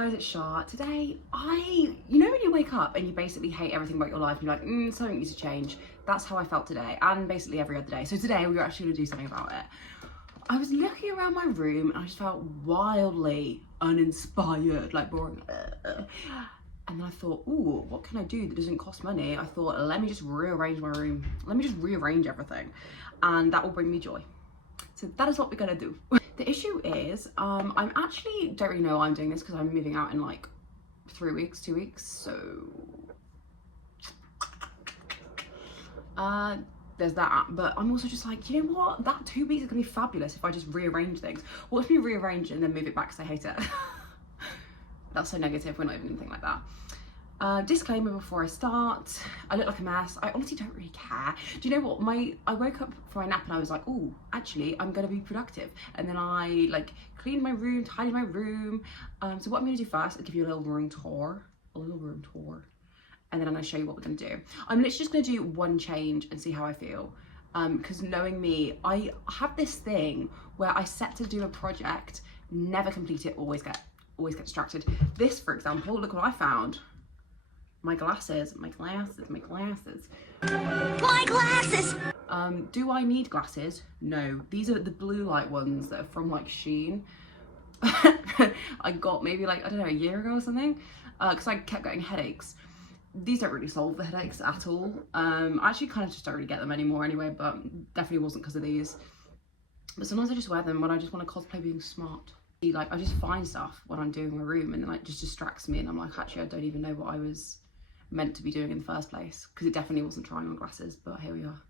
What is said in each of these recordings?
guys, it's Shah. Today, you know when you wake up and you basically hate everything about your life and you're like, something needs to change. That's how I felt today, and basically every other day. So today we were actually gonna do something about it. I was looking around my room and I just felt wildly uninspired, like boring. And then I thought, ooh, what can I do that doesn't cost money? I thought, let me just rearrange my room. Let me just rearrange everything. And that will bring me joy. So that is what we're gonna do. The issue is, I'm actually, don't really know why I'm doing this because I'm moving out in like 2 weeks. So, there's that. But I'm also just like, you know what? That 2 weeks is gonna be fabulous if I just rearrange things. Watch me rearrange it and then move it back because I hate it. That's so negative, we're not even gonna think like that. Disclaimer before I start, I look like a mess. I honestly don't really care. Do you know what? I woke up for my nap and I was like, oh, actually, I'm gonna be productive. And then I like cleaned my room, tidied my room. So what I'm gonna do first, I'll give you a little room tour. And then I'm gonna show you what we're gonna do. I'm literally just gonna do one change and see how I feel. Because knowing me, I have this thing where I set to do a project, never complete it, always get distracted. This, for example, look what I found. My glasses. Do I need glasses? No. These are the blue light ones that are from like Shein. I got maybe like, I don't know, a year ago or something. Because I kept getting headaches. These don't really solve the headaches at all. I actually kind of just don't really get them anymore anyway, but definitely wasn't because of these. But sometimes I just wear them when I just want to cosplay being smart. Like I just find stuff when I'm doing my room and then it just distracts me and I'm like, actually I don't even know what I was meant to be doing in the first place, because it definitely wasn't trying on glasses, but here we are.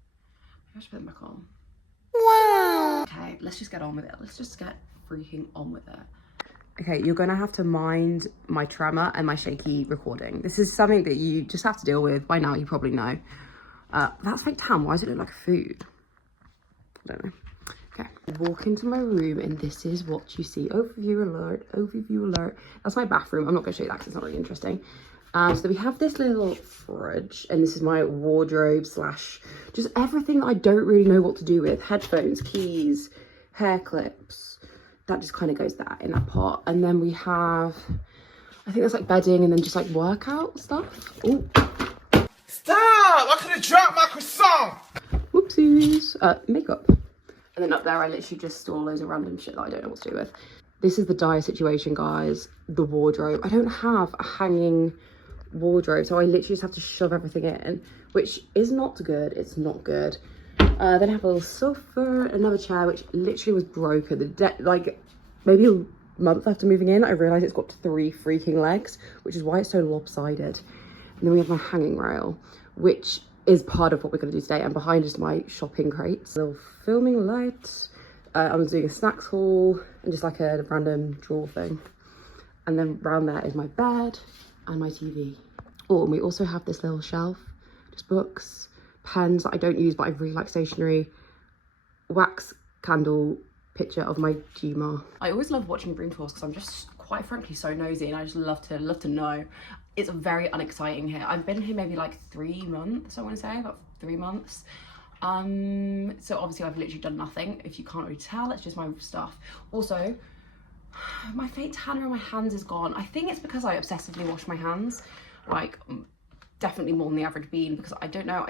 Maybe I should put them back on. Wow. Okay, let's just get on with it. Let's just get freaking on with it. Okay, you're gonna have to mind my tremor and my shaky recording. This is something that you just have to deal with. By now you probably know. That's fake tan. Why does it look like a food? I don't know. Okay, walk into my room and this is what you see. Overview alert. That's my bathroom. I'm not gonna show you that because it's not really interesting. So we have this little fridge and this is my wardrobe slash just everything that I don't really know what to do with. Headphones, keys, hair clips. That just kind of goes there in that pot. And then we have, I think that's like bedding and then just like workout stuff. Ooh. Stop! I could have dropped my croissant! Whoopsies. Makeup. And then up there, I literally just store loads of random shit that I don't know what to do with. This is the dire situation, guys. The wardrobe. I don't have a hanging wardrobe, so I literally just have to shove everything in, which is not good. It's not good. Then I have a little sofa, another chair, which literally was broken. Like maybe a month after moving in, I realised it's got 3 freaking legs, which is why it's so lopsided. And then we have my hanging rail, which is part of what we're going to do today, and behind is my shopping crates. Little filming light. I'm doing a snacks haul and just like a random drawer thing. And then round there is my bed and my TV. Oh, and we also have this little shelf, just books, pens that I don't use but I really like stationery, wax candle picture of my Gma. I always love watching room tours because I'm just quite frankly so nosy and I just love to know. It's very unexciting here. I've been here maybe like 3 months, I want to say, about 3 months. So obviously I've literally done nothing. If you can't really tell, it's just my stuff. Also, my fake tanner on my hands is gone. I think it's because I obsessively wash my hands, like definitely more than the average bean, because I don't know,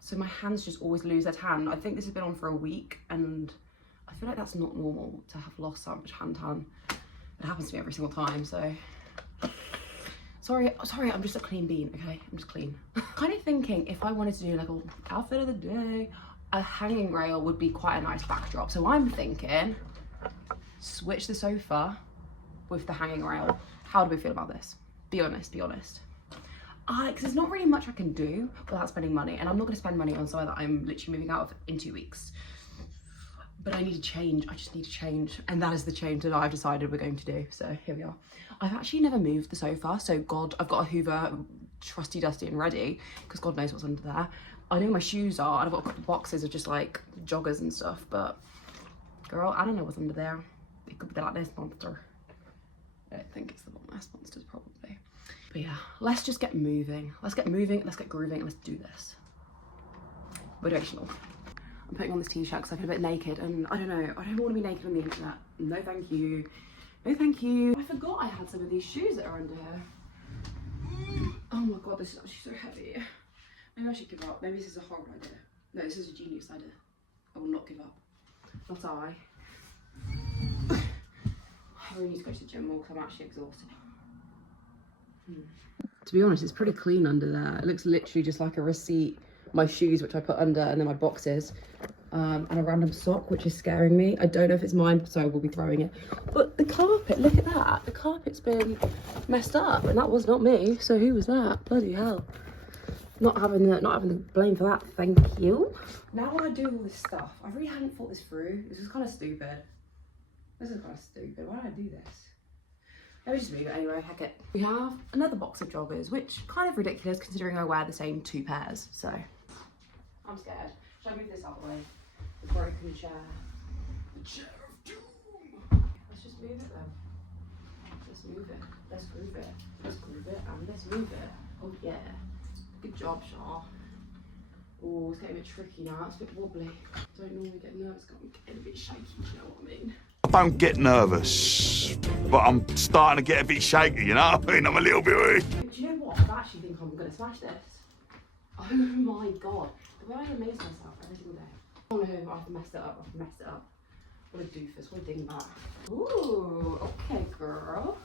so my hands just always lose their tan. I think this has been on for a week and I feel like that's not normal to have lost that much hand tan. It happens to me every single time, so sorry, I'm just a clean bean, okay? I'm just clean. Kind of thinking if I wanted to do like a outfit of the day, a hanging rail would be quite a nice backdrop. So I'm thinking, switch the sofa with the hanging rail. How do we feel about this? Be honest. Because there's not really much I can do without spending money, and I'm not gonna spend money on somewhere that I'm literally moving out of in 2 weeks. But I need to change, I just need to change. And that is the change that I've decided we're going to do. So here we are. I've actually never moved the sofa. So God, I've got a Hoover trusty dusty and ready, because God knows what's under there. I know my shoes are, and I've got a couple of boxes of just like joggers and stuff, but girl, I don't know what's under there. It could be the Loch Ness Monster. I don't think it's the Loch Ness Monsters probably. But yeah, let's just get moving. Let's get moving, let's get grooving, and let's do this. Motivational. I'm putting on this t-shirt because I feel a bit naked and I don't know, I don't want to be naked on the internet. No thank you. No, thank you. I forgot I had some of these shoes that are under here. Oh my god, this is actually so heavy. Maybe I should give up. Maybe this is a horrible idea. No, this is a genius idea. I will not give up. Not I. I really need to go to the gym more because I'm actually exhausted. To be honest, it's pretty clean under there. It looks literally just like a receipt. My shoes, which I put under, and then my boxes. And a random sock, which is scaring me. I don't know if it's mine, so I will be throwing it. But the carpet, look at that. The carpet's been messed up, and that was not me. So who was that? Bloody hell. Not having the blame for that, thank you. Now when I do all this stuff, I really hadn't thought this through. This is kind of stupid. This is kind of stupid. Why did I do this? Let me just move it anyway, heck it. We have another box of joggers, which kind of ridiculous considering I wear the same 2 pairs, so. I'm scared. Should I move this out of the way? The broken chair. The chair of doom. Let's just move it then. Let's move it. Let's groove it. Let's groove it and let's move it. Oh yeah. Good job, Shah. Oh, it's getting a bit tricky now. It's a bit wobbly. Don't normally get nervous. I'm getting a bit shaky, do you know what I mean? I don't get nervous, but I'm starting to get a bit shaky, you know what I mean? I'm a little bit weak. Do you know what? I actually think I'm going to smash this. Oh my god. The way I amaze myself every single day. Oh no, I've messed it up. I've messed it up. What a doofus. What a dingbat. Ooh, okay, girl.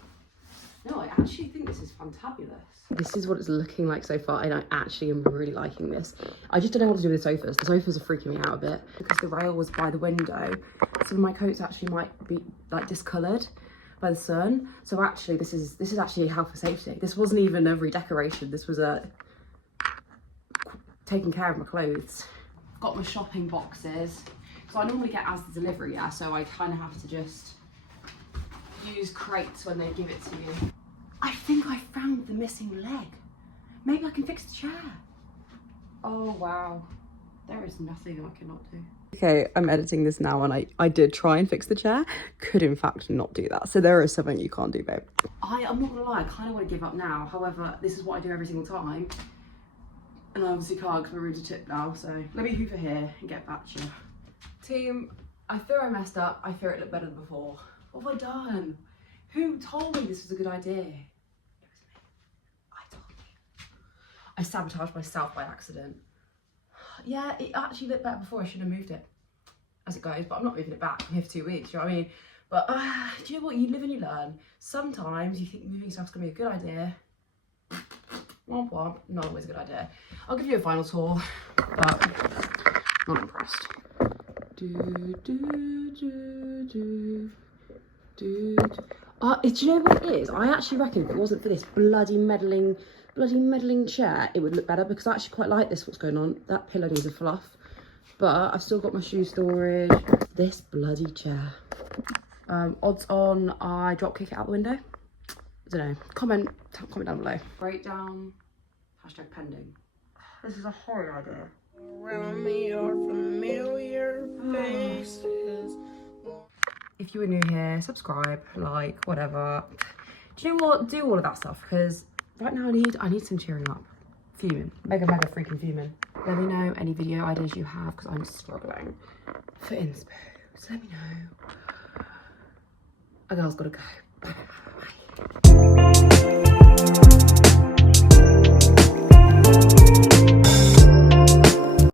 No, I actually think this is fantabulous. This is what it's looking like so far, and I actually am really liking this. I just don't know what to do with the sofas. The sofas are freaking me out a bit because the rail was by the window. Some of my coats actually might be like discoloured by the sun. So actually, this is actually health and safety. This wasn't even a redecoration. This was a taking care of my clothes. I've got my shopping boxes. So I normally get as the delivery, yeah. So I kind of have to just use crates when they give it to you. I think I found the missing leg. Maybe I can fix the chair. Oh wow, there is nothing I cannot do. Okay, I'm editing this now and I did try and fix the chair. Could in fact not do that. So there is something you can't do, babe. I'm not gonna lie, I kind of want to give up now. However, this is what I do every single time. And I obviously can't because my room's a tip now. So let me hoover here and get back to you. Team, I fear I messed up. I fear it looked better than before. What have I done? Who told me this was a good idea? It was me. I told you. I sabotaged myself by accident. Yeah, it actually looked better before. I should have moved it as it goes, but I'm not moving it back. I'm here for 2 weeks, you know what I mean? But do you know what? You live and you learn. Sometimes you think moving stuff's gonna be a good idea. Womp womp, not always a good idea. I'll give you a final tour, but not impressed. Do you know what it is? I actually reckon if it wasn't for this bloody meddling chair, it would look better because I actually quite like this, what's going on. That pillow needs a fluff. But I've still got my shoe storage. This bloody chair. Odds on I drop kick it out the window. I don't know. Comment down below. Breakdown. Hashtag pending. This is a horror idea. Around me are familiar faces. If you are new here, subscribe, like, whatever. Do you know what? Do all of that stuff because right now I need some cheering up. Fuming. Mega freaking fuming. Let me know any video ideas you have because I'm struggling for inspo. So let me know. A girl's gotta go. Bye.